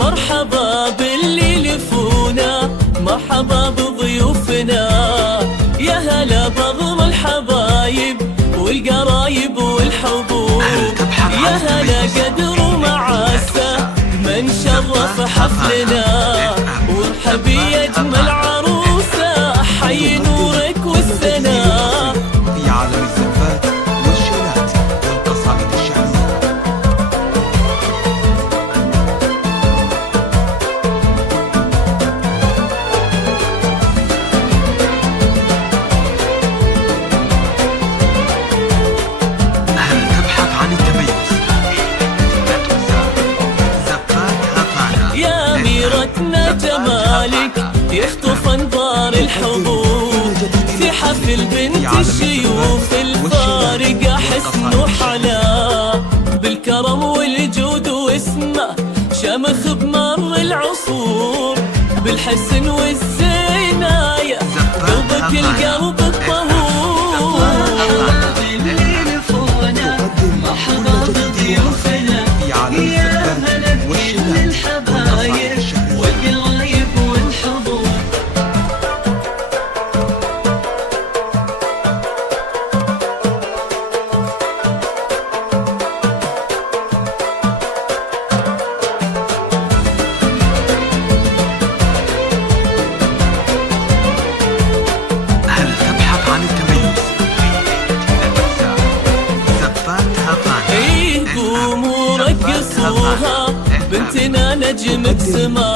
مرحبا باللي لفونا، مرحبا بضيوفنا، يا هلا بضم الحبايب والقرايب والحبوب، يا هلا قدر ومعاسة من شرف حفلنا، وارحب يا اجمل عروسة حي نورك والسنا. في عالم الزفات والشيلات والقصائد الشعرية. هل تبحث عن التميز؟ زفات هفانا يا أميرتنا جمالك يخطف انظار الحبوب، في حفل بنت الشيوخ الفارقة حسن وحلا، بالكرم والجود واسمه شمخ بمر العصور، بالحسن والزيناية قلبك القلب الطهور. مرحبا بضيوفنا، يا هلا بكل الحبايب والقرايب والحضور. هل تبحث عن التميز؟ زفات هفانا. ايه قوموا رقصوها بنتنا نجمة سما،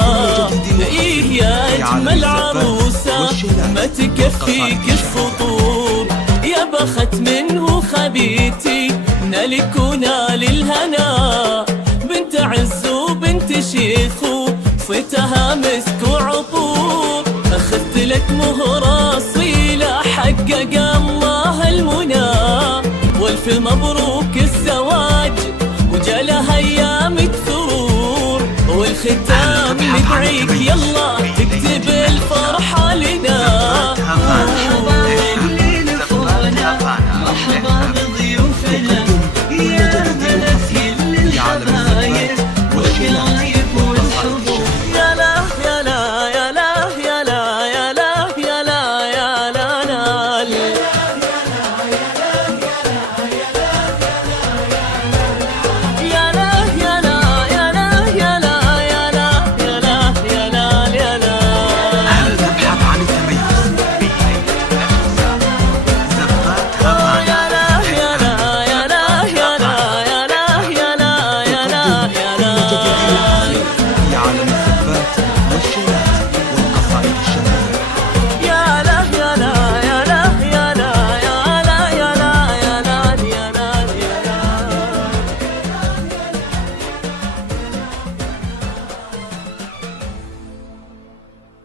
ايه يا اجمل عروسة ما تكفيك السطور، يا بخت منه خبيتي نالك ونال الهنا، بنت عز وبنت شيخ وفتها مسك وعطور، اخذت لك مهرة اصيلة حقق الله المنى، والف مبروك الزواج وجالها ايام الثرور، والختام ندعيك يلا